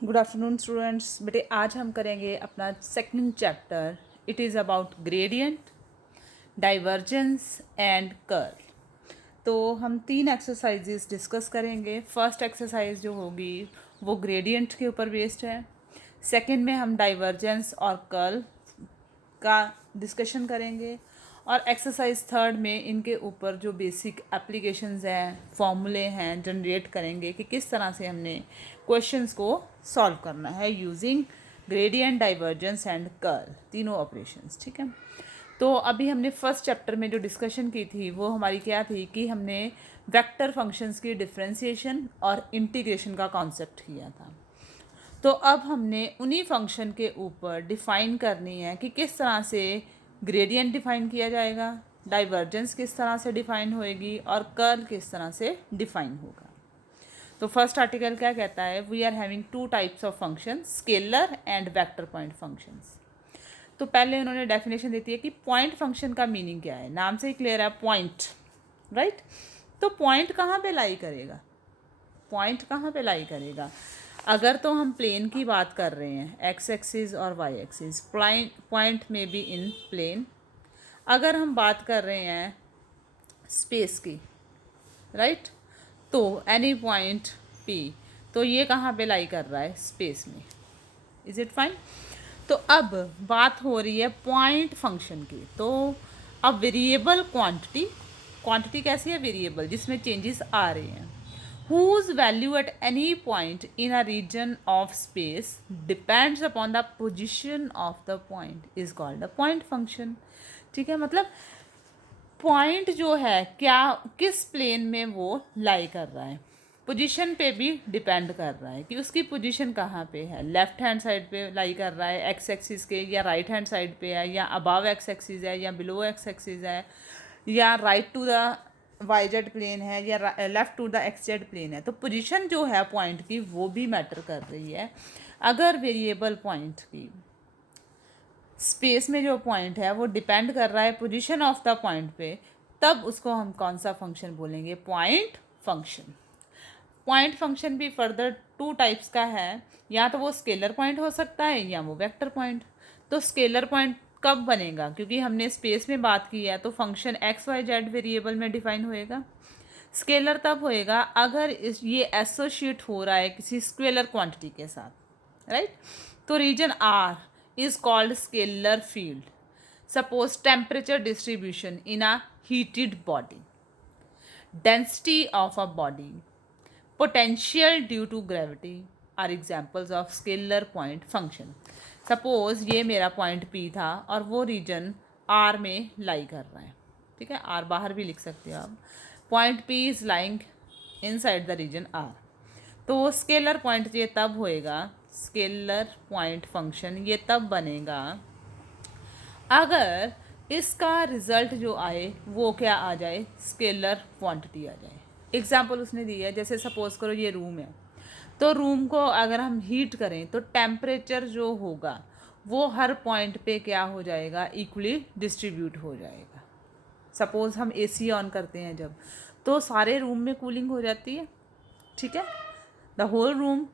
Good afternoon students. बेटे आज हम करेंगे अपना second chapter. It is about gradient, divergence and curl. तो हम 3 एक्सरसाइजेस डिस्कस करेंगे। फर्स्ट एक्सरसाइज जो होगी वो ग्रेडियंट के ऊपर बेस्ड है। सेकंड में हम डाइवर्जेंस और कर्ल का डिस्कशन करेंगे और एक्सरसाइज थर्ड में इनके ऊपर जो बेसिक एप्लीकेशंस हैं, फॉर्मूले हैं, जनरेट करेंगे कि किस तरह से हमने क्वेश्चंस को सॉल्व करना है using gradient, divergence and curl, तीनों ऑपरेशंस। ठीक है। तो अभी हमने फर्स्ट चैप्टर में जो डिस्कशन की थी वो हमारी क्या थी कि हमने वेक्टर फंक्शंस की डिफरेंशिएशन और इंटीग्रेशन का कॉन्सेप्ट किया था। तो अब हमने उन्हीं फंक्शन के ऊपर डिफ़ाइन करनी है कि किस तरह से ग्रेडियंट डिफ़ाइन किया जाएगा, डाइवर्जेंस किस तरह से डिफ़ाइन होएगी और कर्ल किस तरह से डिफ़ाइन होगा। तो फर्स्ट आर्टिकल क्या कहता है, we are having 2 types of function, scalar and vector point functions. तो पहले उन्होंने डेफिनेशन देती है कि पॉइंट फंक्शन का मीनिंग क्या है। नाम से ही क्लियर है, पॉइंट, राइट। तो पॉइंट कहाँ पे लाई करेगा, पॉइंट कहाँ पे लाई करेगा। अगर तो हम प्लेन की बात कर रहे हैं, एक्स एक्सिस और वाई एक्सिस, पॉइंट में बी इन प्लेन। अगर हम बात कर रहे हैं स्पेस की, राइट, तो एनी पॉइंट पी, तो ये कहाँ पे लाई कर रहा है, स्पेस में। Is it fine. तो अब बात हो रही है पॉइंट फंक्शन की। तो अब वेरिएबल क्वांटिटी, क्वांटिटी कैसी है, वेरिएबल जिसमें चेंजेस आ रहे हैं, whose value at any point in a region of space depends upon the position of the point is called a point function। ठीक है, मतलब पॉइंट जो है क्या, किस प्लेन में वो लाई कर रहा है, पोजीशन पे भी डिपेंड कर रहा है कि उसकी पोजीशन कहाँ पे है। लेफ्ट हैंड साइड पे लाई कर रहा है एक्स एक्सिस के, या राइट हैंड साइड पे है, या अबव एक्स एक्सिस है, या बिलो एक्स एक्सिस है, या right to the Y Z plane है, या left to the X Z plane है। तो पोजीशन जो है पॉइंट की वो भी मैटर कर रही है। अगर वेरिएबल पॉइंट की स्पेस में जो पॉइंट है वो डिपेंड कर रहा है पोजीशन ऑफ द पॉइंट पे, तब उसको हम कौन सा फंक्शन बोलेंगे, पॉइंट फंक्शन। पॉइंट फंक्शन भी फर्दर 2 टाइप्स का है, या तो वो स्केलर पॉइंट हो सकता है या वो वेक्टर पॉइंट। तो स्केलर पॉइंट कब बनेगा, क्योंकि हमने स्पेस में बात की है तो function X Y Z variable में डिफाइन होएगा। स्केलर तब होएगा अगर ये एसोशिएट हो रहा है किसी स्केलर क्वांटिटी के साथ, राइट। तो region R is called scalar field. Suppose temperature distribution in a heated body, density of a body, potential due to gravity are examples of scalar point function। Suppose ये मेरा point P था और वो reason R में लाई कर रहा है। ठीक है, R बाहर भी लिख सकते हो आप। Point P is lying inside the region R। तो स्केलर पॉइंट ये तब होएगा, स्केलर पॉइंट फंक्शन ये तब बनेगा अगर इसका रिजल्ट जो आए वो क्या आ जाए, स्केलर क्वांटिटी आ जाए। एग्जाम्पल उसने दी है, जैसे सपोज करो ये रूम है, तो रूम को अगर हम हीट करें तो टेम्परेचर जो होगा वो हर पॉइंट पे क्या हो जाएगा, इक्वली डिस्ट्रीब्यूट हो जाएगा। सपोज हम एसी ऑन करते हैं जब, तो सारे रूम में कूलिंग हो जाती है। ठीक है, the whole room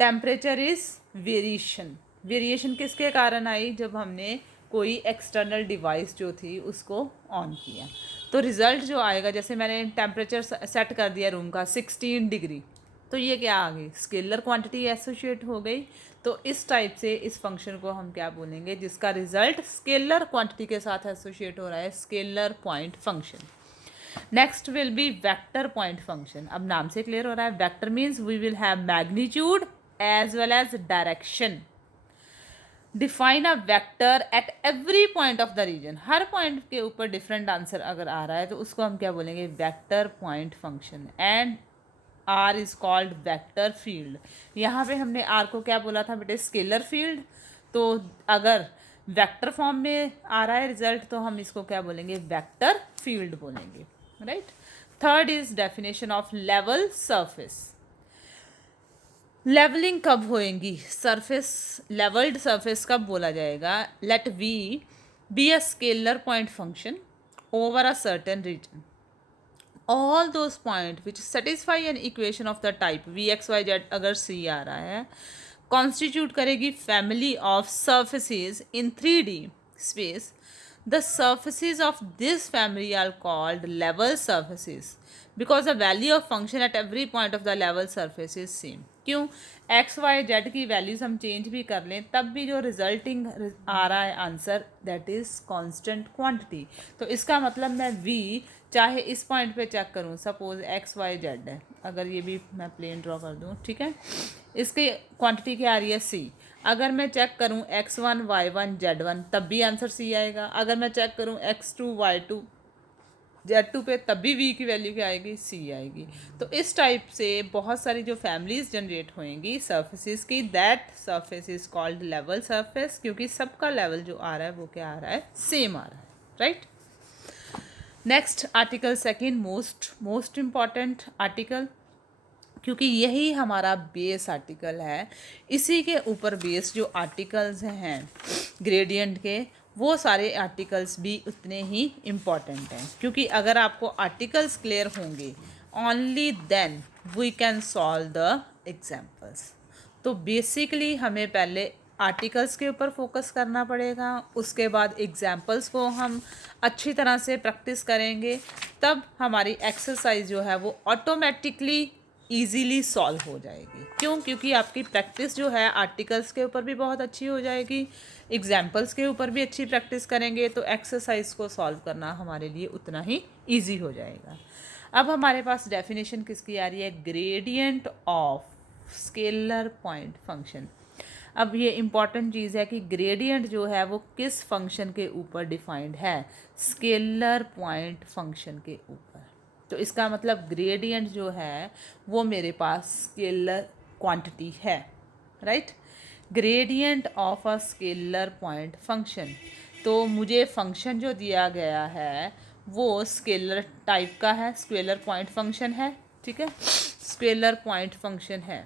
temperature is variation. Variation किसके कारण आई, जब हमने कोई एक्सटर्नल डिवाइस जो थी उसको ऑन किया। तो रिज़ल्ट जो आएगा, जैसे मैंने टेम्परेचर सेट कर दिया रूम का 16 डिग्री, तो ये क्या आ गई, स्केलर क्वांटिटी एसोशिएट हो गई। तो इस टाइप से इस फंक्शन को हम क्या बोलेंगे, जिसका रिजल्ट स्केलर क्वांटिटी के साथ एसोशिएट हो रहा है, scalar point function. Next will be vector point function. अब नाम से क्लियर हो रहा है, vector means we will have magnitude as well as direction. Define a vector at every point of the region. हर पॉइंट के ऊपर डिफरेंट आंसर अगर आ रहा है तो उसको हम क्या बोलेंगे, vector point function. And R is called vector field. यहाँ पे हमने आर को क्या बोला था बेटे, स्केलर फील्ड। तो अगर वेक्टर फॉर्म में आ रहा है रिजल्ट तो हम इसको क्या बोलेंगे, वेक्टर फील्ड बोलेंगे, right. Third is definition of level surface. Levelling कब होएंगी, सरफेस, लेवल्ड सरफेस कब बोला जाएगा, let we be a scalar point function over a certain region all those point which satisfy an equation of the type V X Y Z, अगर C आ रहा है, constitute करेगी family of surfaces in 3D space. The surfaces of this family are called level surfaces because the value of function at every point of the level surface is same. क्यों? X Y Z की values हम change भी कर लें तब भी जो resulting आ रहा है answer that is constant quantity. तो इसका मतलब मैं v चाहे इस पॉइंट पे चेक करूं, सपोज एक्स वाई जेड है, अगर ये भी मैं प्लेन ड्रॉ कर दूं, ठीक है, इसकी क्वांटिटी क्या आ रही है c. अगर मैं चेक करूं x1 y1 z1 तब भी आंसर c आएगा. अगर मैं चेक करूं x2 y2 z2 पे तब भी v की वैल्यू क्या आएगी, c आएगी. तो इस टाइप से बहुत सारी जो फैमिलीज जनरेट होएंगी सर्फेसिस की, that surface is called level surface, क्योंकि सबका लेवल जो आ रहा है वो क्या आ रहा है, सेम आ रहा है. Right. Next article second, most important article, क्योंकि यही हमारा बेस आर्टिकल है. इसी के ऊपर बेस जो आर्टिकल्स हैं ग्रेडियंट के, वो सारे आर्टिकल्स भी उतने ही इम्पॉर्टेंट हैं. क्योंकि अगर आपको आर्टिकल्स क्लियर होंगे only then we can solve the examples. तो बेसिकली हमें पहले आर्टिकल्स के ऊपर फोकस करना पड़ेगा, उसके बाद एग्जाम्पल्स को हम अच्छी तरह से प्रैक्टिस करेंगे, तब हमारी एक्सरसाइज जो है वो ऑटोमेटिकली ईजीली सॉल्व हो जाएगी. क्यों? क्योंकि आपकी प्रैक्टिस जो है आर्टिकल्स के ऊपर भी बहुत अच्छी हो जाएगी, एग्जाम्पल्स के ऊपर भी अच्छी प्रैक्टिस करेंगे, तो एक्सरसाइज को सॉल्व करना हमारे लिए उतना ही ईजी हो जाएगा. अब हमारे पास डेफिनेशन किसकी आ रही है, gradient of scalar point function. अब ये इम्पॉर्टेंट चीज़ है कि ग्रेडियंट जो है वो किस फंक्शन के ऊपर डिफाइंड है, स्केलर पॉइंट फंक्शन के ऊपर. तो इसका मतलब ग्रेडियंट जो है वो मेरे पास स्केलर क्वांटिटी है. Right. Gradient of a scalar point function. तो मुझे फंक्शन जो दिया गया है वो स्केलर टाइप का है, स्केलर पॉइंट फंक्शन है. ठीक है, स्केलर पॉइंट फंक्शन है.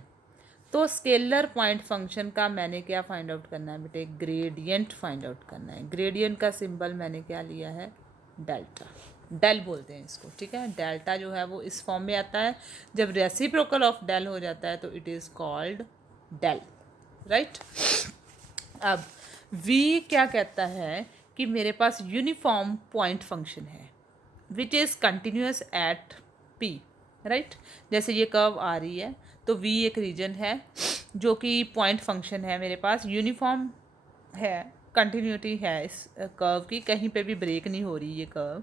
तो स्केलर पॉइंट फंक्शन का मैंने क्या फाइंड आउट करना है बेटे, ग्रेडियंट फाइंड आउट करना है. ग्रेडियंट का सिंबल मैंने क्या लिया है, डेल्टा. डेल बोलते हैं इसको. ठीक है, डेल्टा जो है वो इस फॉर्म में आता है. जब रेसिप्रोकल ऑफ डेल हो जाता है तो it is called del. Right. अब v क्या कहता है कि मेरे पास यूनिफॉर्म पॉइंट फंक्शन है which is continuous at p. Right. जैसे ये कर्व आ रही है तो v एक रीजन है जो कि पॉइंट फंक्शन है, मेरे पास यूनिफॉर्म है, कंटिन्यूटी है इस कर्व की, कहीं पे भी ब्रेक नहीं हो रही ये कर्व.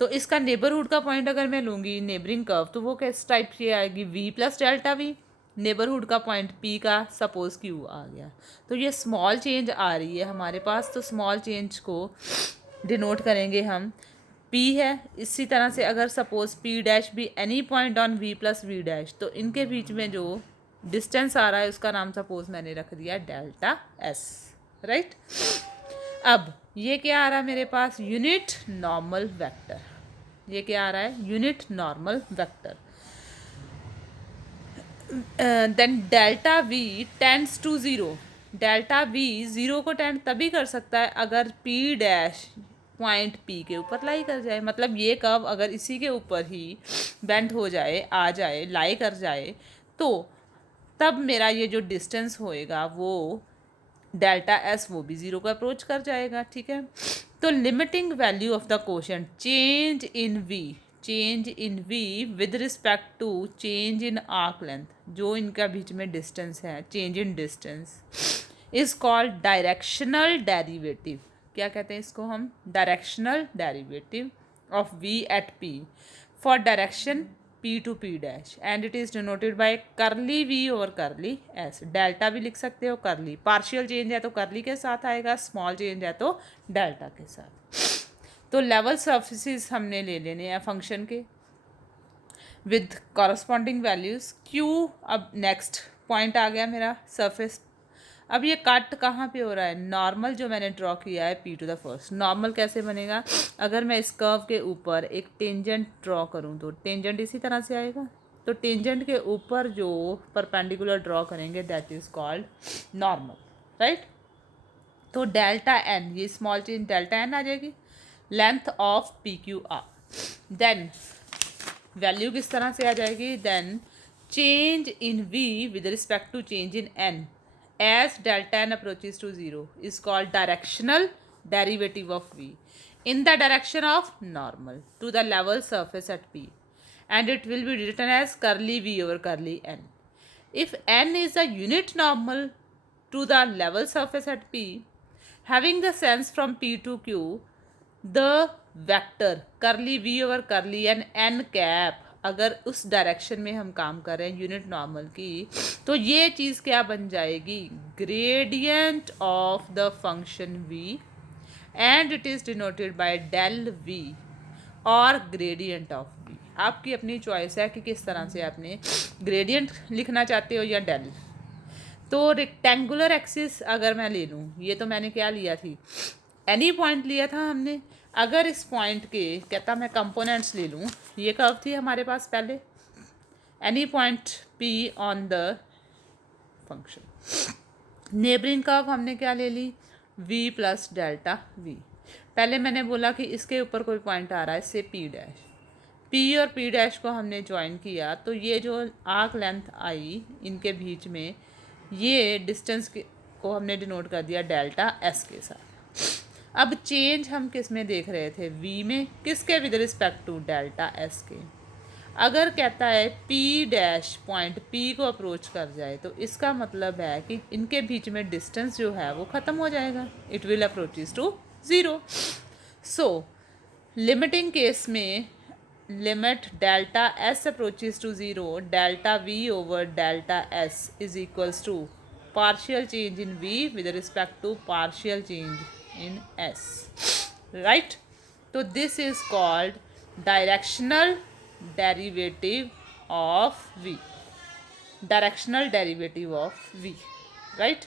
तो इसका नेबरहुड का पॉइंट अगर मैं लूँगी नेबरिंग कर्व, तो वो किस टाइप की आएगी, v plus delta v. Neighbourhood का पॉइंट p का सपोज q आ गया. तो ये स्मॉल चेंज आ रही है हमारे पास, तो स्मॉल चेंज को डिनोट करेंगे हम p है. इसी तरह से अगर सपोज p डैश भी any point on v plus v dash, तो इनके बीच में जो डिस्टेंस आ रहा है उसका नाम सपोज मैंने रख दिया डेल्टा s. राइट. अब ये क्या आ रहा है मेरे पास, यूनिट नॉर्मल वेक्टर. ये क्या आ रहा है, unit normal vector. Then delta v tends to zero. Delta v zero को टेंड तभी कर सकता है अगर p डैश पॉइंट p के ऊपर लाई कर जाए. मतलब ये कर्व अगर इसी के ऊपर ही बेंड हो जाए, आ जाए, लाई कर जाए, तो तब मेरा ये जो डिस्टेंस होएगा वो डेल्टा s वो भी ज़ीरो को अप्रोच कर जाएगा. ठीक है. तो limiting value of the quotient change in v with respect to change in arc length, जो इनका बीच में डिस्टेंस है, change in distance, is called directional derivative. क्या कहते हैं इसको हम, directional derivative of v at p for direction p to p dash, and it is denoted by curly v और करली s. डेल्टा भी लिख सकते हो, करली पार्शियल चेंज है तो करली के साथ आएगा, स्मॉल चेंज है तो डेल्टा के साथ. तो लेवल सर्फेसिस हमने ले लेने हैं फंक्शन के विद कॉरस्पॉन्डिंग वैल्यूज़ q. अब नेक्स्ट पॉइंट आ गया मेरा सरफेस. अब ये कट कहाँ पे हो रहा है, नॉर्मल जो मैंने ड्रॉ किया है p to the first. Normal कैसे बनेगा, अगर मैं इस कर्व के ऊपर एक टेंजेंट ड्रॉ करूँ तो टेंजेंट इसी तरह से आएगा. तो टेंजेंट के ऊपर जो परपेंडिकुलर ड्रॉ करेंगे that is called normal. Right. तो डेल्टा n, ये स्मॉल चेंज डेल्टा n आ जाएगी, length of P Q R. Then value किस तरह से आ जाएगी, then change in v with respect to change in n as delta n approaches to 0 is called directional derivative of v in the direction of normal to the level surface at p, and it will be written as curly v over curly n. If n is a unit normal to the level surface at p having the sense from p to q, the vector curly v over curly n cap अगर उस direction में हम काम कर रहे हैं unit normal की, तो ये चीज़ क्या बन जाएगी, gradient of the function v and it is denoted by del v और ग्रेडियंट ऑफ v. आपकी अपनी चॉइस है कि किस तरह से आपने ग्रेडियंट लिखना चाहते हो या डेल. तो रेक्टेंगुलर एक्सिस अगर मैं ले लूँ, ये तो मैंने क्या लिया थी, एनी पॉइंट लिया था हमने. अगर इस पॉइंट के कहता मैं कंपोनेंट्स ले लूँ, ये कर्व थी हमारे पास पहले, any point p on the function. Neighbouring curve हमने क्या ले ली, v प्लस डेल्टा v. पहले मैंने बोला कि इसके ऊपर कोई पॉइंट आ रहा है, इससे p डैश, p और p डैश को हमने ज्वाइन किया, तो ये जो आर्क लेंथ आई इनके बीच में, ये डिस्टेंस को हमने डिनोट कर दिया डेल्टा s के साथ. अब चेंज हम किस में देख रहे थे, v में, किसके with respect to delta s के. अगर कहता है p डैश पॉइंट p को अप्रोच कर जाए, तो इसका मतलब है कि इनके बीच में डिस्टेंस जो है वो ख़त्म हो जाएगा, it will approaches to 0. So limiting case में limit delta s approaches to 0, delta v over delta s is equals to partial change in v with respect to partial change in s, right? So this is called directional derivative of v, directional derivative of v, right?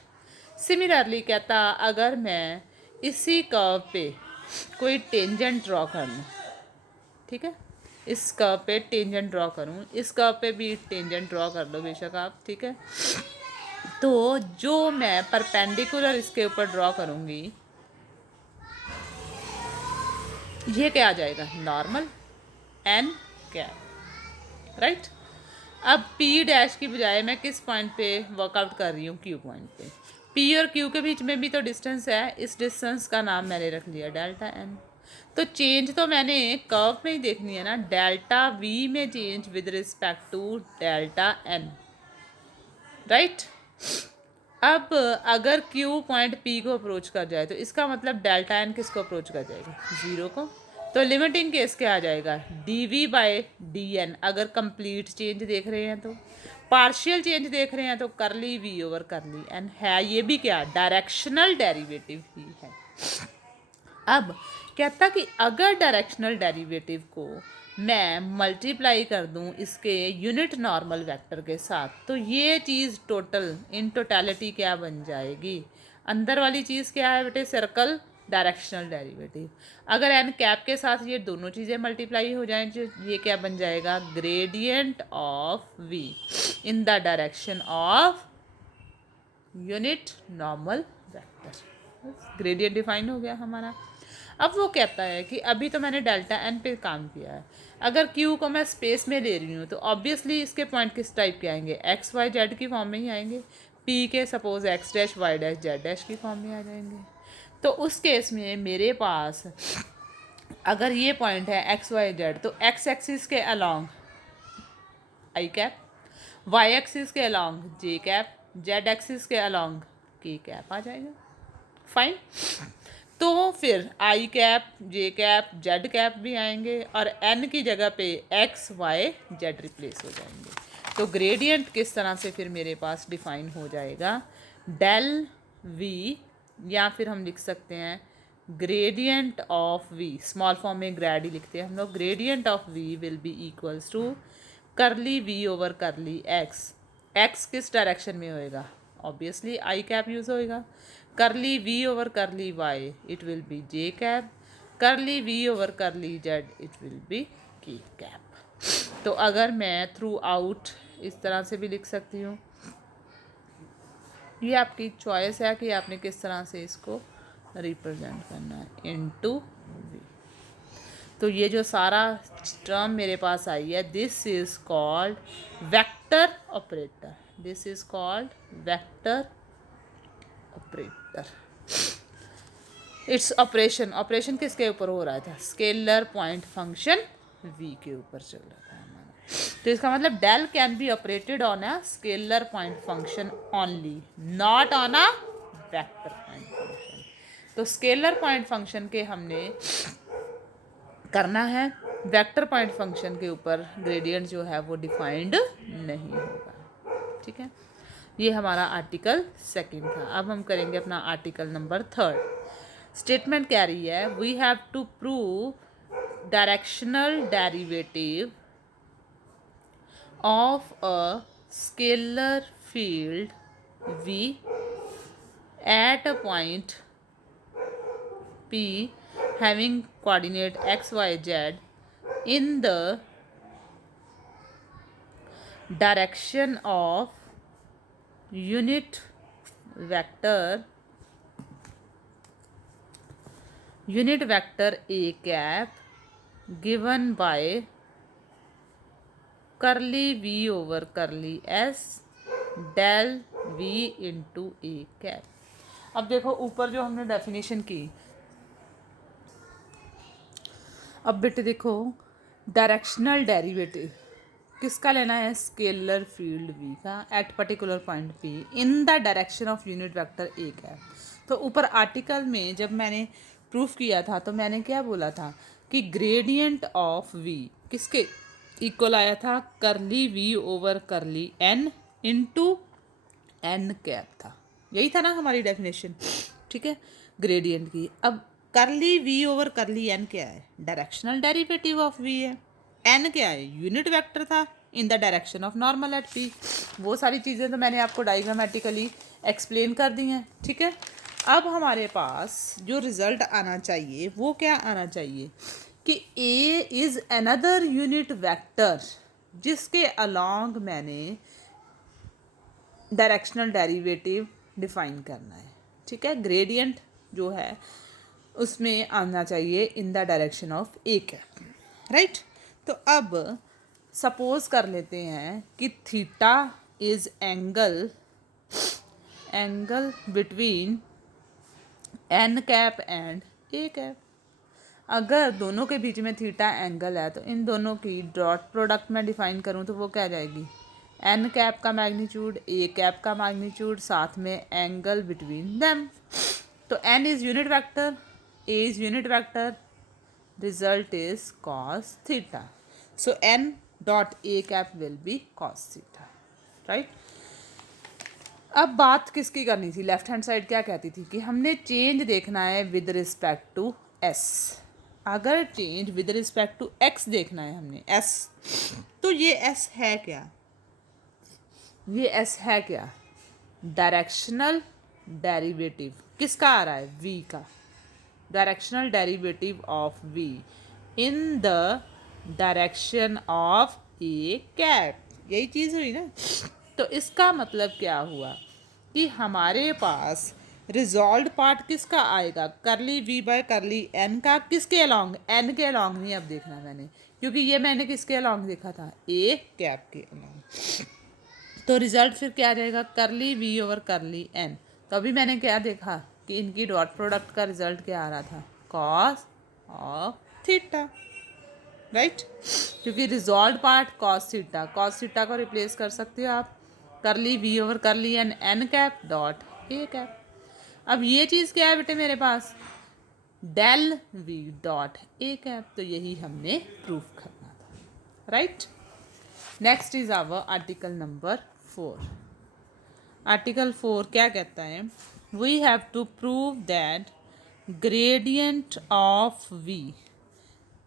Similarly कहता अगर मैं इसी curve पे कोई tangent draw कर लूँ, ठीक है, इस कर्व पे टेंजेंट ड्रॉ करूँ, इस कर्व पे भी टेंजेंट ड्रॉ कर लो बेशक आप, ठीक है. तो जो मैं परपेंडिकुलर इसके ऊपर ड्रॉ करूँगी, ये क्या आ जाएगा, नॉर्मल एन कैप, राइट. अब p डैश की बजाय मैं किस पॉइंट पे वर्कआउट कर रही हूँ, q पॉइंट पे. p और q के बीच में भी तो डिस्टेंस है, इस डिस्टेंस का नाम मैंने रख लिया डेल्टा n. तो चेंज तो मैंने कर्व में ही देखनी है ना, डेल्टा v में change with respect to delta n, right. अब अगर q पॉइंट p को अप्रोच कर जाए, तो इसका मतलब डेल्टा n किसको अप्रोच कर जाएगा, 0 को. तो लिमिटिंग केस क्या आ जाएगा, dv बाय dn. अगर कंप्लीट चेंज देख रहे हैं, तो पार्शियल चेंज देख रहे हैं, तो करली v ओवर करली n है, ये भी क्या, डायरेक्शनल डेरिवेटिव ही है. अब कहता कि अगर डायरेक्शनल डेरिवेटिव को मैं मल्टीप्लाई कर दूं इसके यूनिट नॉर्मल वेक्टर के साथ, तो ये चीज़ टोटल इन टोटलिटी क्या बन जाएगी, अंदर वाली चीज़ क्या है बेटे, सर्कल डायरेक्शनल डेरिवेटिव. अगर एन कैप के साथ ये दोनों चीज़ें मल्टीप्लाई हो जाएं, जो ये क्या बन जाएगा, gradient of v in the direction of unit normal vector. Gradient define हो गया हमारा. अब वो कहता है कि अभी तो मैंने डेल्टा एन पे काम किया है, अगर क्यू को मैं स्पेस में ले रही हूँ, तो ऑब्वियसली इसके पॉइंट किस टाइप के आएंगे, एक्स वाई जेड की फॉर्म में ही आएंगे. पी के suppose X dash Y dash Z dash की फॉर्म में आ जाएंगे. तो उस केस में मेरे पास अगर ये पॉइंट है एक्स वाई जेड, तो एक्स एक्सिस के अलॉन्ग आई कैप, वाई एक्सिस के अलॉन्ग जे कैप, जेड एक्सिस के अलॉन्ग के कैप आ जाएगा. फाइन. तो फिर आई कैप, जे कैप, जेड कैप भी आएंगे, और एन की जगह पे एक्स वाई जेड रिप्लेस हो जाएंगे. तो ग्रेडियंट किस तरह से फिर मेरे पास डिफाइन हो जाएगा, डेल वी, या फिर हम लिख सकते हैं gradient of v, small form में ग्रेड ही लिखते हैं हम लोग. Gradient of v will be equals to curly we over curly x. X किस डायरेक्शन में होएगा, ऑब्वियसली आई कैप यूज़ होएगा. Curly v over curly y, it will be j cap. Curly v over curly z, it will be k cap. तो अगर मैं through out इस तरह से भी लिख सकती हूँ, ये आपकी चॉइस है कि आपने किस तरह से इसको रिप्रेजेंट करना है, इनटू v. तो ये जो सारा टर्म मेरे पास आई है, this is called vector operator, this is called vector operator. Its operation, operation किसके ऊपर हो रहा था, स्केलर पॉइंट फंक्शन v के ऊपर चल रहा था हमारा। तो इसका मतलब del can be operated on a scalar point function only, not on a vector point function. तो स्केलर पॉइंट फंक्शन के हमने करना है, वेक्टर पॉइंट फंक्शन के ऊपर ग्रेडियंट जो है वो डिफाइंड नहीं होगा। ठीक है, ये हमारा आर्टिकल सेकंड था। अब हम करेंगे अपना आर्टिकल नंबर थर्ड। स्टेटमेंट क्या रही है, we have to prove directional derivative of a scalar field v at a point p having coordinate x y z in the direction of unit vector a cap given by curly v over curly s del v into a cap। अब देखो ऊपर जो हमने definition की, अब बेटे देखो directional derivative किसका लेना है, स्केलर फील्ड v का at particular point p in the direction of unit vector a cap. तो ऊपर आर्टिकल में जब मैंने प्रूफ किया था तो मैंने क्या बोला था कि ग्रेडियंट ऑफ v किसके इक्वल आया था, करली v ओवर करली n इंटू n कैप था, यही था ना हमारी डेफिनेशन। ठीक है, ग्रेडियंट की। अब करली v ओवर करली n क्या है, डायरेक्शनल डेरिवेटिव ऑफ v है, n क्या है, यूनिट वेक्टर था इन the direction of normal at p। वो सारी चीज़ें तो मैंने आपको डायग्रामेटिकली एक्सप्लेन कर दी हैं। ठीक है, अब हमारे पास जो रिजल्ट आना चाहिए वो क्या आना चाहिए कि a is another unit vector जिसके अलॉन्ग मैंने डायरेक्शनल डेरिवेटिव डिफाइन करना है। ठीक है, ग्रेडियंट जो है उसमें आना चाहिए in the direction of A cap, right. तो अब सपोज कर लेते हैं कि theta is angle between N cap and A cap. अगर दोनों के बीच में थीटा एंगल है तो इन दोनों की डॉट प्रोडक्ट में डिफाइन करूँ तो वो क्या आ जाएगी, एन कैप का मैग्नीट्यूड ए कैप का मैग्नीट्यूड साथ में एंगल बिटवीन देम। तो N is unit vector, A is unit vector, result is cos theta. So N dot A cap will be cos theta, right. अब बात किसकी करनी थी, लेफ्ट हैंड साइड क्या कहती थी कि हमने चेंज देखना है विद रिस्पेक्ट टू एस। अगर change with respect to X देखना है हमने एस, तो ये एस है क्या, ये एस है क्या, डायरेक्शनल डेरिवेटिव किसका आ रहा है, v का, directional derivative of v in the direction of A cap, यही चीज़ हुई ना। तो इसका मतलब क्या हुआ कि हमारे पास रिजॉल्व पार्ट किसका आएगा, करली v बाय करली n का, किसके अलॉन्ग, n के अलॉन्ग नहीं अब देखना मैंने, क्योंकि ये मैंने किसके अलॉन्ग देखा था, a कैप के अलॉन्ग। तो रिजल्ट फिर क्या आ जाएगा, करली v ओवर करली n। तो अभी मैंने क्या देखा कि इनकी डॉट प्रोडक्ट का रिजल्ट क्या आ रहा था, कॉस ऑफ थीटा, राइट। क्योंकि resolve part cos theta, cos theta को रिप्लेस कर सकते हो आप curly v over curly N N cap dot ए कैप। अब ये चीज़ क्या है बेटे मेरे पास, डेल v डॉट ए कैप। तो यही हमने प्रूफ करना था, right. Next is our article number 4। Article 4 क्या कहता है, we have to prove that gradient of v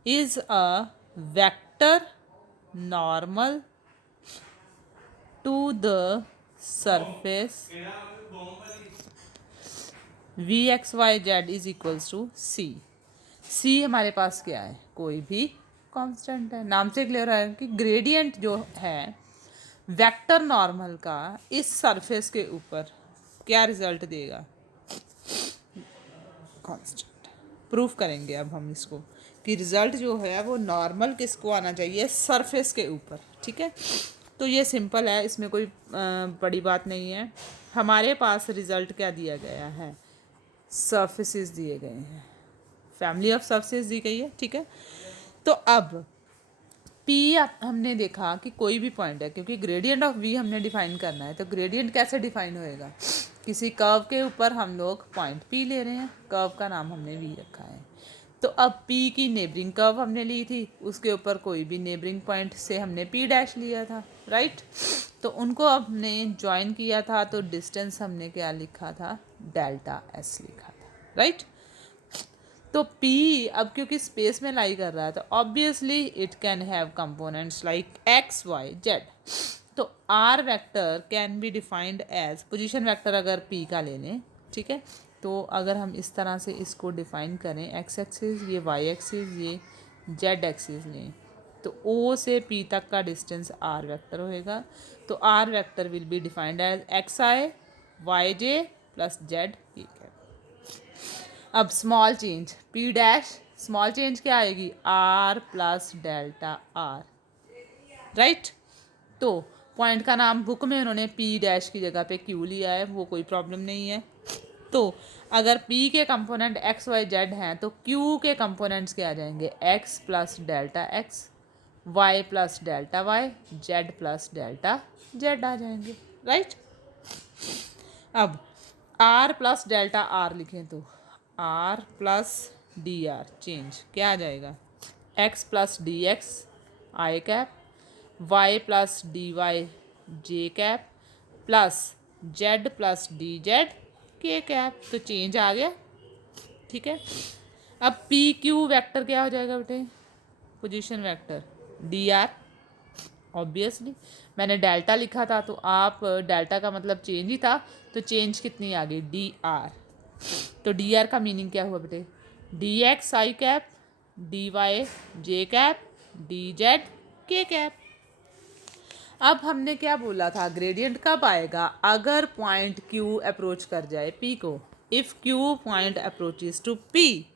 is a vector normal to the surface vxyz is equals to c। c हमारे पास क्या है, कोई भी कांस्टेंट है। नाम से क्लियर है कि ग्रेडियंट जो है वेक्टर नॉर्मल का इस सरफेस के ऊपर क्या रिजल्ट देगा, कांस्टेंट। प्रूफ करेंगे अब हम इसको कि रिज़ल्ट जो है वो नॉर्मल किसको आना चाहिए, सरफेस के ऊपर। ठीक है, तो ये सिंपल है, इसमें कोई बड़ी बात नहीं है। हमारे पास रिज़ल्ट क्या दिया गया है, सरफेसेस दिए गए हैं, फैमिली ऑफ सरफेसेस दी गई है। ठीक है, तो अब पी हमने देखा कि कोई भी पॉइंट है, क्योंकि ग्रेडियंट ऑफ वी हमने डिफाइन करना है, तो ग्रेडियंट कैसे डिफाइन होएगा, किसी कर्व के ऊपर हम लोग पॉइंट पी ले रहे हैं, कर्व का नाम हमने वी रखा है। तो अब पी की नेबरिंग कर्व हमने ली थी, उसके ऊपर कोई भी नेबरिंग पॉइंट से हमने पी डैश लिया था, राइट। तो उनको हमने ज्वाइन किया था, तो डिस्टेंस हमने क्या लिखा था, डेल्टा एस लिखा था, राइट। तो P अब क्योंकि स्पेस में लाई कर रहा है, तो obviously it can have components like x y z। तो R vector can be defined as position vector, अगर P का ले लें। ठीक है, तो अगर हम इस तरह से इसको डिफाइन करें, x एक्सिस ये, y एक्सिस ये, z एक्सिस लें, तो O से P तक का डिस्टेंस R वेक्टर होएगा। तो R vector will be defined as xi yj plus z। ठीक है, अब small change P dash, small change क्या आएगी, R plus delta R, right. तो पॉइंट का नाम बुक में उन्होंने पी डैश की जगह पे क्यू लिया है, वो कोई प्रॉब्लम नहीं है। तो अगर पी के कंपोनेंट एक्स वाई जेड हैं, तो क्यू के कंपोनेंट्स क्या आ जाएंगे, x plus delta x, y plus delta y, z plus delta z आ जाएंगे, राइट। अब आर प्लस डेल्टा आर लिखें, तो r plus d r change क्या आ जाएगा, x plus d x i cap, y plus d y j cap, plus z plus d z k cap. तो change आ गया, ठीक है। अब पी क्यू वेक्टर क्या हो जाएगा बेटे, position vector D R. Obviously मैंने डेल्टा लिखा था, तो आप डेल्टा का मतलब चेंज ही था, तो चेंज कितनी आ गई, डी आर। तो डी आर का मीनिंग क्या हुआ बेटे, D x i cap, d y j cap, d z k cap. अब हमने क्या बोला था, ग्रेडियंट कब आएगा, अगर पॉइंट क्यू अप्रोच कर जाए पी को। If Q point approaches to P,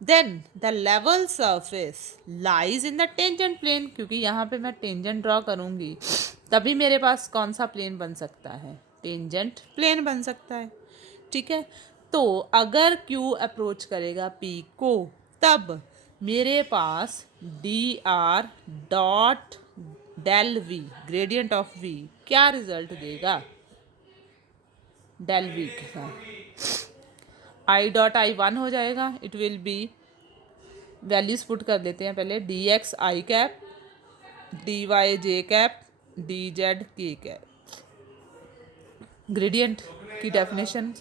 then the level surface lies in the tangent plane, क्योंकि यहाँ पे मैं टेंजेंट ड्रॉ करूँगी तभी मेरे पास कौन सा प्लेन बन सकता है, टेंजेंट प्लेन बन सकता है। ठीक है, तो अगर Q अप्रोच करेगा P को, तब मेरे पास d are dot del v, gradient of V क्या रिजल्ट देगा, डेल वी के साथ आई डॉट आई वन हो जाएगा। It will be, values put कर देते हैं पहले, d x i cap, d y j cap, d z k cap. Gradient की definition,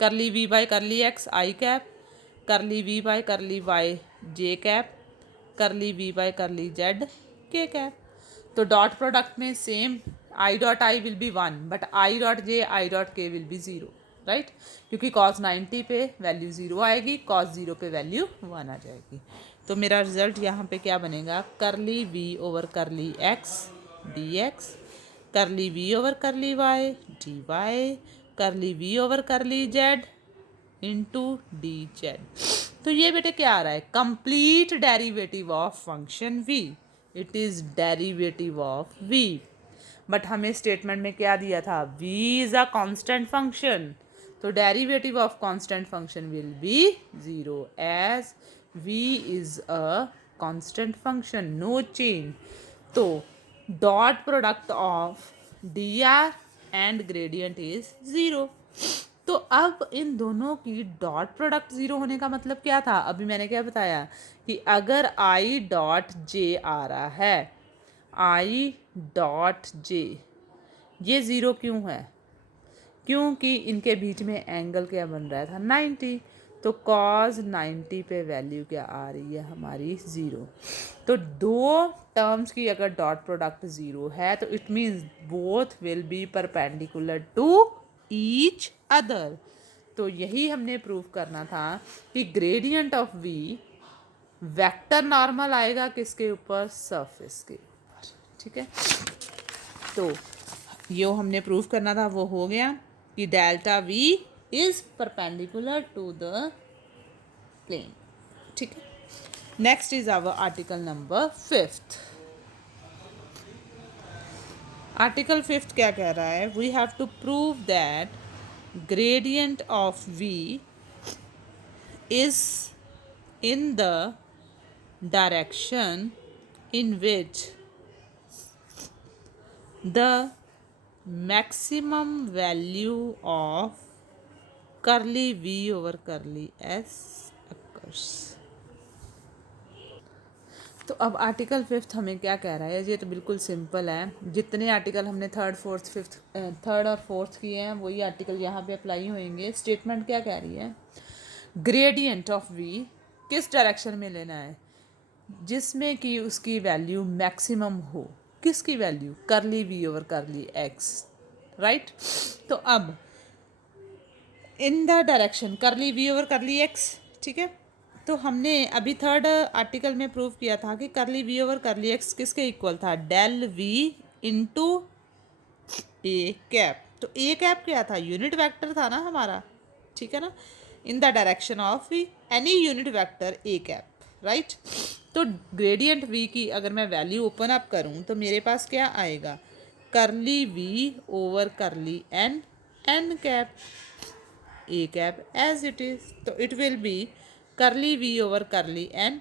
curly v by curly x i cap, curly v by curly y j cap, curly v by curly z k cap. तो dot product में same, I dot I will B one, but I dot J I dot K will be zero, right, क्योंकि cos 90 पे value zero आएगी, cos 0 पे value 1 आ जाएगी। तो मेरा result यहाँ पे क्या बनेगा, curly we over curly x d x, curly we over curly y d y, curly we over curly z into d z. तो ये बेटे क्या आ रहा है, complete derivative of function v, it is derivative of v। But हमें statement में क्या दिया था, v is a constant function, तो derivative of constant function will be 0 as v is a constant function, no change. तो dot product of D R and gradient is 0। तो अब इन दोनों की डॉट प्रोडक्ट 0 होने का मतलब क्या था, अभी मैंने क्या बताया कि अगर आई डॉट जे आ रहा है, आई डॉट जे, ये 0 क्यों है, क्योंकि इनके बीच में एंगल क्या बन रहा था, 90। तो कॉज 90 पे वैल्यू क्या आ रही है हमारी, 0। तो दो टर्म्स की अगर डॉट प्रोडक्ट 0 है, तो it means both will be perpendicular to each other. तो यही हमने प्रूव करना था कि gradient of v vector normal आएगा किसके ऊपर, सरफेस के ऊपर। ठीक है, तो यो हमने प्रूव करना था, वो हो गया कि delta v is perpendicular to the plane. ठीक है, next is our article number 5th। Article 5th क्या कह रहा है? We have to prove that gradient of v is in the direction in which the maximum value of curly v over curly s occurs। तो अब article 5th हमें क्या कह रहा है? ये तो बिल्कुल सिंपल है। जितने आर्टिकल हमने थर्ड और फोर्थ किए हैं वही आर्टिकल यहाँ पे अप्लाई होंगे। स्टेटमेंट क्या कह रही है? ग्रेडियंट ऑफ वी किस डायरेक्शन में लेना है? जिसमें कि उसकी वैल्यू मैक्सिमम हो। किसकी वैल्यू? Curly we over curly X, right. तो अब in the direction curly we over curly X, ठीक है। तो हमने अभी थर्ड आर्टिकल में प्रूव किया था कि curly we over curly X किसके इक्वल था? Del V into A cap. तो ए कैप क्या था? यूनिट वेक्टर था ना हमारा, ठीक है ना। In the direction of V any unit vector A cap, right. तो ग्रेडियंट वी की अगर मैं वैल्यू ओपन अप करूं तो मेरे पास क्या आएगा? Curly we over curly N, N cap, A cap as it is. तो it will be curly we over curly N,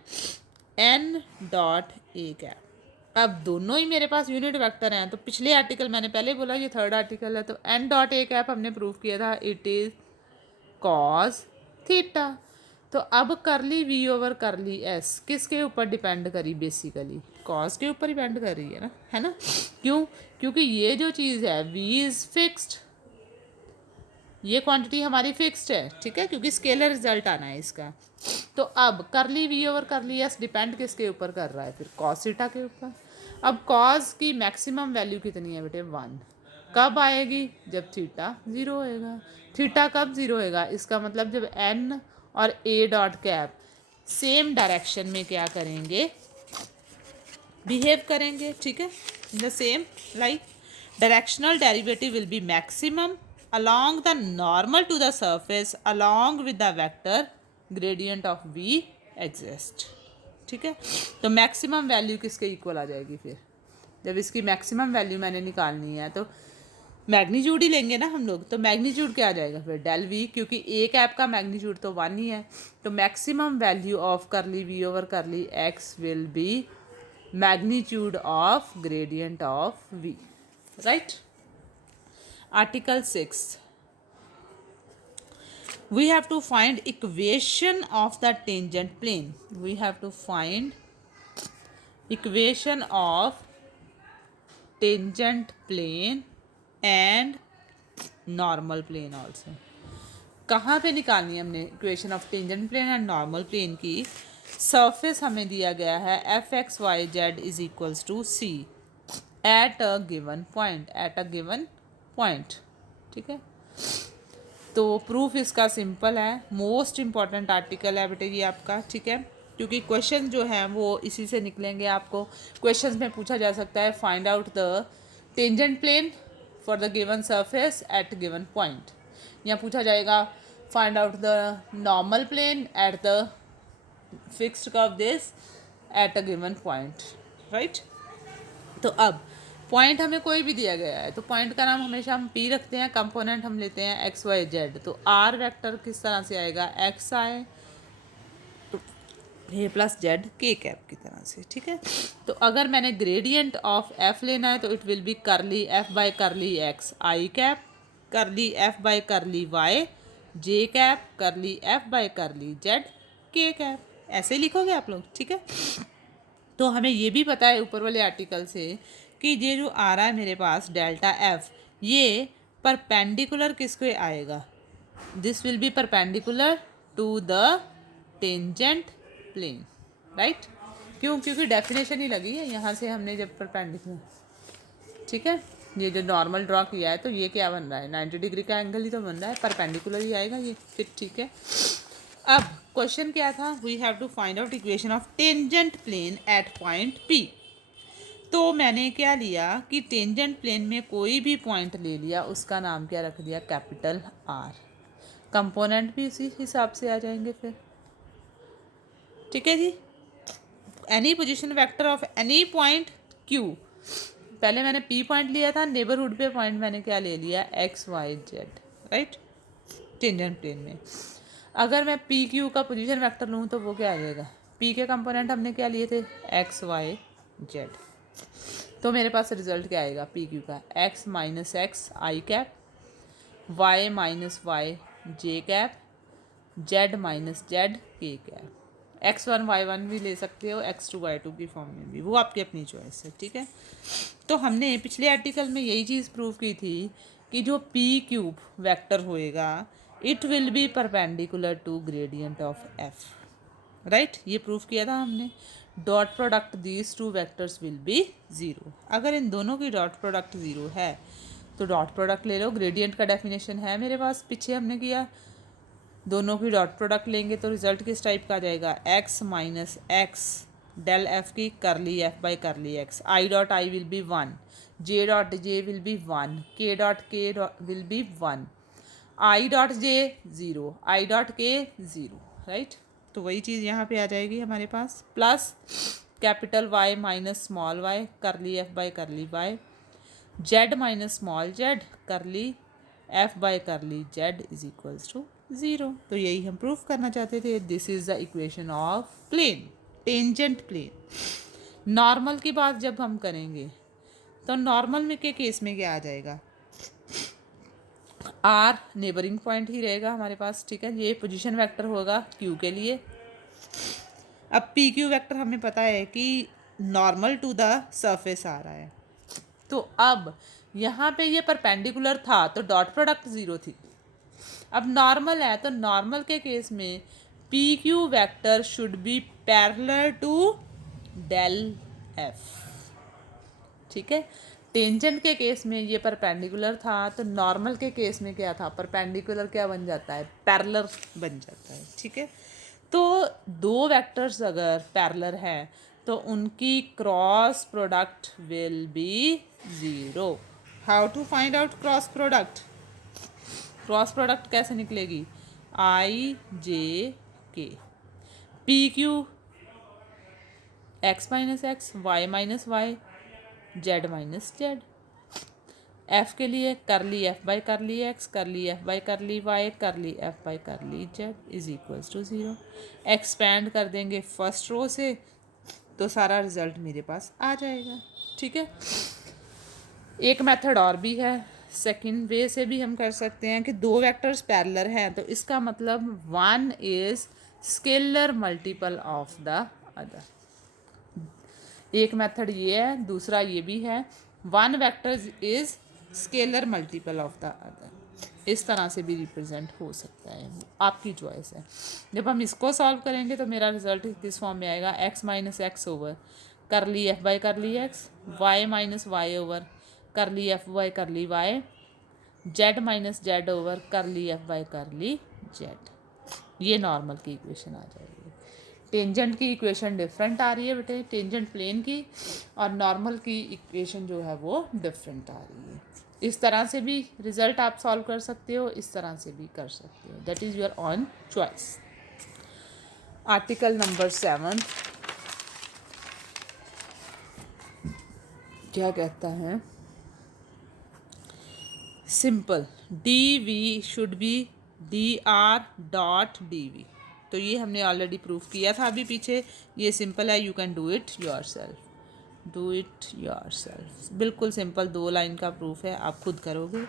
N dot A cap. अब दोनों ही मेरे पास यूनिट वेक्टर हैं। तो पिछले आर्टिकल मैंने पहले बोला ये थर्ड आर्टिकल है, तो एन डॉट ए कैप हमने प्रूव किया था इट इज कॉस थीटा। तो अब curly we over curly S किसके ऊपर डिपेंड करी? बेसिकली कॉस के ऊपर डिपेंड कर रही है ना। क्यों? क्योंकि ये जो चीज़ है वी इज़ फिक्स्ड, ये क्वांटिटी हमारी फिक्स्ड है, ठीक है, क्योंकि स्केलर रिजल्ट आना है इसका। तो अब curly we over curly S depend किसके ऊपर कर रहा है? फिर कॉस थीटा के ऊपर। अब कॉस की मैक्सिमम वैल्यू कितनी है बेटे? 1। कब आएगी? जब थीटा 0 होएगा। थीटा कब 0 होएगा? इसका मतलब जब एन और ए डॉट कैप सेम डायरेक्शन में क्या करेंगे? बिहेव करेंगे, ठीक है। In the same like directional derivative will be maximum along the normal to the surface along with the vector gradient of v exist, ठीक है। तो मैक्सिमम वैल्यू किसके इक्वल आ जाएगी? फिर जब इसकी मैक्सिमम वैल्यू मैंने निकालनी है तो मैग्नीट्यूड ही लेंगे ना हम लोग। तो मैग्नीट्यूड क्या आ जाएगा फिर? डेल वी, क्योंकि ए कैप का मैग्नीट्यूड तो 1 ही है। तो maximum value of curly we over curly X will be magnitude of gradient of V, right. Article 6, we have to find equation of the tangent plane. We have to find equation of tangent plane and normal plane also. कहाँ पे निकालनी है हमने equation of tangent plane and normal plane की? Surface हमें दिया गया है F X Y Z is equals to C at a given point, at a given point, ठीक है। तो प्रूफ इसका सिंपल है। मोस्ट इम्पॉर्टेंट आर्टिकल है बेटे ये आपका, ठीक है, क्योंकि क्वेश्चन जो हैं वो इसी से निकलेंगे। आपको क्वेश्चंस में पूछा जा सकता है find out the tangent plane for the given surface at given point, या पूछा जाएगा find out the normal plane at the fixed curve this at a given point, right. तो अब पॉइंट हमें कोई भी दिया गया है तो पॉइंट का नाम हमेशा हम पी रखते हैं, कंपोनेंट हम लेते हैं एक्स वाई जेड। तो आर वेक्टर किस तरह से आएगा? एक्स आए तो ए प्लस जेड के कैप की तरह से, ठीक है। तो अगर मैंने ग्रेडियंट ऑफ एफ लेना है तो it will be curly f by curly x i cap, curly f by curly y j cap, curly f by curly z k cap. ऐसे ही लिखोगे आप लोग, ठीक है। तो हमें ये भी पता है ऊपर वाले आर्टिकल से कि ये जो आ रहा है मेरे पास डेल्टा एफ, ये परपेंडिकुलर किसके आएगा? This will be perpendicular to the tangent plane, right. क्यों? क्योंकि डेफिनेशन ही लगी है यहाँ से हमने जब परपेंडिकुलर, ठीक है। ये जो नॉर्मल ड्रॉ किया है तो ये क्या बन रहा है? 90 डिग्री का एंगल ही तो बन रहा है, परपेंडिकुलर ही आएगा ये, फिर ठीक है। अब क्वेश्चन क्या था? We have to find out equation of tangent plane at point P. तो मैंने क्या लिया कि टेंजेंट प्लेन में कोई भी पॉइंट ले लिया, उसका नाम क्या रख दिया? Capital R. कंपोनेंट भी उसी हिसाब से आ जाएंगे फिर, ठीक है जी। Any position vector of any point Q, पहले मैंने P पॉइंट लिया था, नेबरहुड पे पॉइंट मैंने क्या ले लिया, X Y Z, right, tangent plane में। अगर मैं पी क्यू का पोजीशन वेक्टर लूँ तो वो क्या आ जाएगा, पी के कंपोनेंट हमने क्या लिए थे, एक्स वाई जेड, तो मेरे पास रिजल्ट क्या आएगा पी क्यू का, x minus x i cap, Y minus Y j cap, Z minus Z k cap. x1 y1 भी ले सकते हो, x2 y2 की फॉर्म में भी, वो आपकी अपनी चॉइस है, ठीक है। तो हमने पिछले आर्टिकल में यही चीज़ प्रूव की थी कि जो p क्यूब वेक्टर होएगा it will be perpendicular to gradient of f, right, ये प्रूव किया था हमने। Dot product these two vectors will be zero, अगर इन दोनों की डॉट प्रोडक्ट ज़ीरो है तो डॉट प्रोडक्ट ले लो। ग्रेडियंट का डेफिनेशन है मेरे पास, पीछे हमने किया, दोनों की डॉट प्रोडक्ट लेंगे तो रिजल्ट किस टाइप का आ जाएगा, x minus X del F की curly F by curly x, I dot I will be 1, J dot J will be 1, K dot K will be 1, I dot J 0, I dot K 0, right. तो वही चीज़ यहाँ पे आ जाएगी हमारे पास, plus capital Y minus small y curly F by curly Y, Z minus small Z curly F by curly Z is equals to 0। तो यही हम प्रूफ करना चाहते थे। This is the equation of plane, tangent plane. Normal की बात जब हम करेंगे तो नॉर्मल में के केस में क्या आ जाएगा, आर नेबरिंग पॉइंट ही रहेगा हमारे पास, ठीक है। ये पोजीशन वेक्टर होगा क्यू के लिए। अब पी क्यू वेक्टर हमें पता है कि नॉर्मल टू द सरफेस आ रहा है, तो अब यहाँ पे ये परपेंडिकुलर था तो डॉट प्रोडक्ट 0 थी। अब नॉर्मल है तो नॉर्मल के केस में P Q vector should be parallel to del F, ठीक है। टेंजेंट के केस में ये परपेंडिकुलर था तो नॉर्मल के केस में क्या था, परपेंडिकुलर क्या बन जाता है, पैरेलल बन जाता है, ठीक है। तो दो वेक्टर्स अगर पैरेलल है तो उनकी cross product will be 0। How to find out cross product, cross product कैसे निकलेगी, I J K, P Q X minus X, Y minus Y, Z minus Z. F के लिए curly F by curly X, curly F by curly Y, curly F by curly Z is equals to 0। Expand कर देंगे first row से तो सारा result मेरे पास आ जाएगा, ठीक है। एक मेथड और भी है, सेकंड वे से भी हम कर सकते हैं कि दो वेक्टर्स पैरेलल हैं तो इसका मतलब one is scalar multiple of the other. एक मेथड ये है, दूसरा ये भी है, one vector is scalar multiple of the other, इस तरह से भी रिप्रेजेंट हो सकता है, आपकी चॉइस है। जब हम इसको सॉल्व करेंगे तो मेरा रिजल्ट किस फॉर्म में आएगा, X minus X over curly F by curly X, Y minus Y over curly F by curly Y, Z minus Z over curly F by curly Z. ये नॉर्मल की equation आ जाएगी। Tangent की equation different आ रही है बेटे, tangent plane की, और नॉर्मल की इक्वेशन जो है वो डिफरेंट आ रही है। इस तरह से भी रिजल्ट आप सॉल्व कर सकते हो, इस तरह से भी कर सकते हो, that is your own choice. Article number 7 क्या कहता है, simple D V should be D are dot D V. तो ये हमने ऑलरेडी प्रूफ किया था अभी पीछे, ये सिंपल है, you can do it your self, do it your self, बिल्कुल सिंपल 2 लाइन का प्रूफ है, आप खुद करोगे।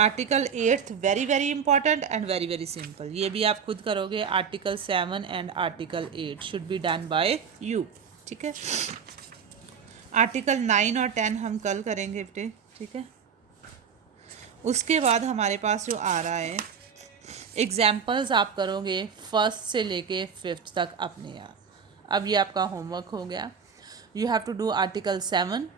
Article 8 very very important and very very simple, ये भी आप खुद करोगे। Article 7 and article 8 should be done by you, ठीक है। आर्टिकल 9 और 10 हम कल करेंगे बेटे, ठीक है। उसके बाद हमारे पास जो आ रहा है एग्जाम्पल्स आप करोगे फर्स्ट से लेके 5th तक अपने आप। अब ये आपका होमवर्क हो गया। You have to do article 7,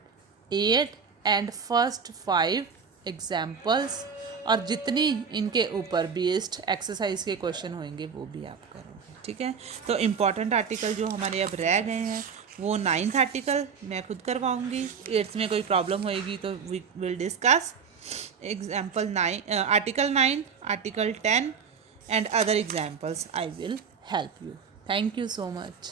8 and first 5 examples, और जितनी इनके ऊपर बेस्ड एक्सरसाइज के क्वेश्चन होंगे वो भी आप करोगे, ठीक है। तो इम्पॉर्टेंट आर्टिकल जो हमारे अब रह गए हैं वो 9th आर्टिकल मैं खुद करवाऊँगी, 8th में कोई प्रॉब्लम होएगी तो we will discuss example 9 article 9, article 10 and other examples I will help you. Thank you so much.